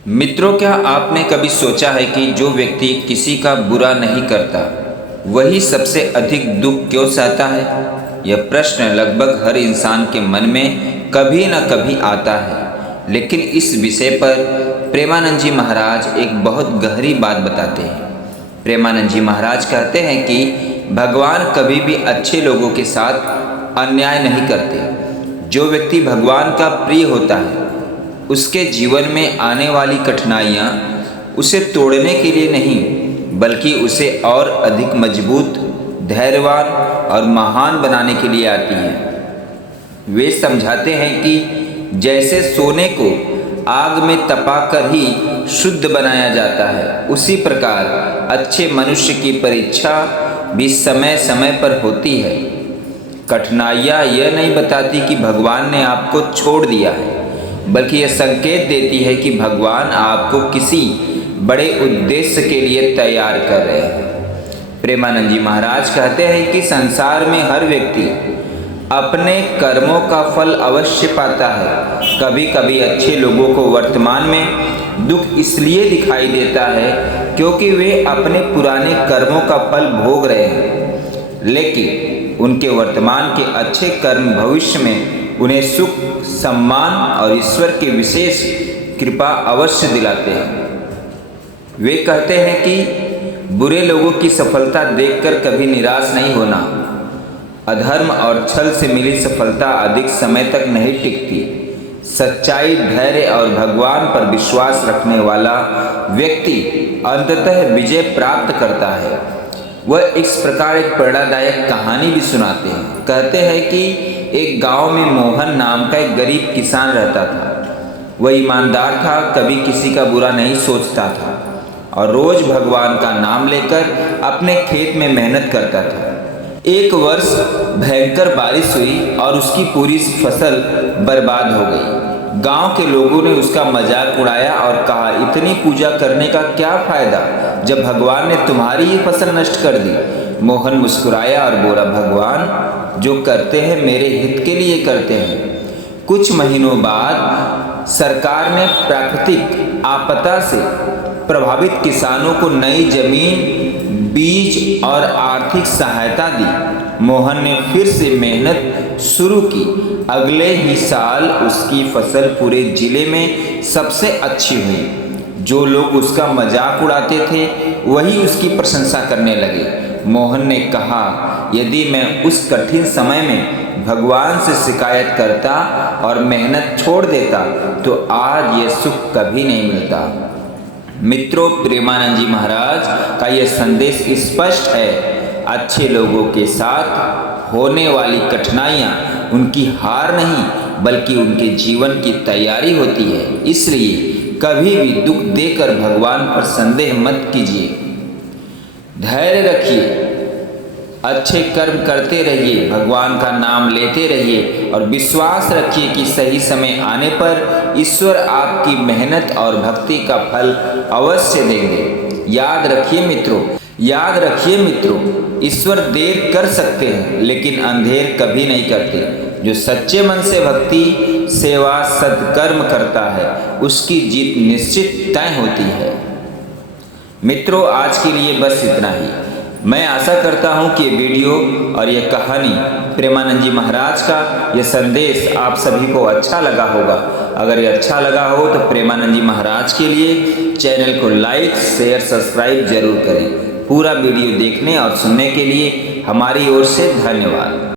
मित्रों, क्या आपने कभी सोचा है कि जो व्यक्ति किसी का बुरा नहीं करता वही सबसे अधिक दुख क्यों सहता है? यह प्रश्न लगभग हर इंसान के मन में कभी न कभी आता है। लेकिन इस विषय पर प्रेमानंद जी महाराज एक बहुत गहरी बात बताते हैं। प्रेमानंद जी महाराज कहते हैं कि भगवान कभी भी अच्छे लोगों के साथ अन्याय नहीं करते। जो व्यक्ति भगवान का प्रिय होता है उसके जीवन में आने वाली कठिनाइयाँ उसे तोड़ने के लिए नहीं बल्कि उसे और अधिक मजबूत, धैर्यवान और महान बनाने के लिए आती हैं। वे समझाते हैं कि जैसे सोने को आग में तपाकर ही शुद्ध बनाया जाता है, उसी प्रकार अच्छे मनुष्य की परीक्षा भी समय समय पर होती है। कठिनाइयाँ यह नहीं बताती कि भगवान ने आपको छोड़ दिया है, बल्कि यह संकेत देती है कि भगवान आपको किसी बड़े उद्देश्य के लिए तैयार कर रहे हैं। प्रेमानंद जी महाराज कहते हैं कि संसार में हर व्यक्ति अपने कर्मों का फल अवश्य पाता है। कभी कभी अच्छे लोगों को वर्तमान में दुख इसलिए दिखाई देता है क्योंकि वे अपने पुराने कर्मों का फल भोग रहे हैं, लेकिन उनके वर्तमान के अच्छे कर्म भविष्य में उन्हें सुख, सम्मान और ईश्वर की विशेष कृपा अवश्य दिलाते हैं। वे कहते हैं कि बुरे लोगों की सफलता देखकर कभी निराश नहीं होना। अधर्म और छल से मिली सफलता अधिक समय तक नहीं टिकती। सच्चाई, धैर्य और भगवान पर विश्वास रखने वाला व्यक्ति अंततः विजय प्राप्त करता है। वह इस प्रकार एक प्रेरणादायक कहानी भी सुनाते हैं। कहते हैं कि एक गांव में मोहन नाम का एक गरीब किसान रहता था। वह ईमानदार था, कभी किसी का बुरा नहीं सोचता था और रोज भगवान का नाम लेकर अपने खेत में मेहनत करता था। एक वर्ष भयंकर बारिश हुई और उसकी पूरी फसल बर्बाद हो गई। गांव के लोगों ने उसका मजाक उड़ाया और कहा, इतनी पूजा करने का क्या फायदा जब भगवान ने तुम्हारी ही फसल नष्ट कर दी। मोहन मुस्कुराया और बोला, भगवान जो करते हैं मेरे हित के लिए करते हैं। कुछ महीनों बाद सरकार ने प्राकृतिक आपदा से प्रभावित किसानों को नई जमीन, बीज और आर्थिक सहायता दी। मोहन ने फिर से मेहनत शुरू की। अगले ही साल उसकी फसल पूरे जिले में सबसे अच्छी हुई। जो लोग उसका मजाक उड़ाते थे वही उसकी प्रशंसा करने लगे। मोहन ने कहा, यदि मैं उस कठिन समय में भगवान से शिकायत करता और मेहनत छोड़ देता तो आज ये सुख कभी नहीं मिलता। मित्रों, प्रेमानंद जी महाराज का यह संदेश स्पष्ट है। अच्छे लोगों के साथ होने वाली कठिनाइयाँ उनकी हार नहीं बल्कि उनके जीवन की तैयारी होती है। इसलिए कभी भी दुख देकर भगवान पर संदेह मत कीजिए। धैर्य रखिए, अच्छे कर्म करते रहिए, भगवान का नाम लेते रहिए और विश्वास रखिए कि सही समय आने पर ईश्वर आपकी मेहनत और भक्ति का फल अवश्य देंगे। याद रखिए मित्रों, ईश्वर देर कर सकते हैं लेकिन अंधेर कभी नहीं करते। जो सच्चे मन से भक्ति, सेवा, सत्कर्म करता है उसकी जीत निश्चित तय होती है। मित्रों, आज के लिए बस इतना ही। मैं आशा करता हूँ कि ये वीडियो और ये कहानी, प्रेमानंद जी महाराज का ये संदेश आप सभी को अच्छा लगा होगा। अगर ये अच्छा लगा हो तो प्रेमानंद जी महाराज के लिए चैनल को लाइक, शेयर, सब्सक्राइब जरूर करें। पूरा वीडियो देखने और सुनने के लिए हमारी ओर से धन्यवाद।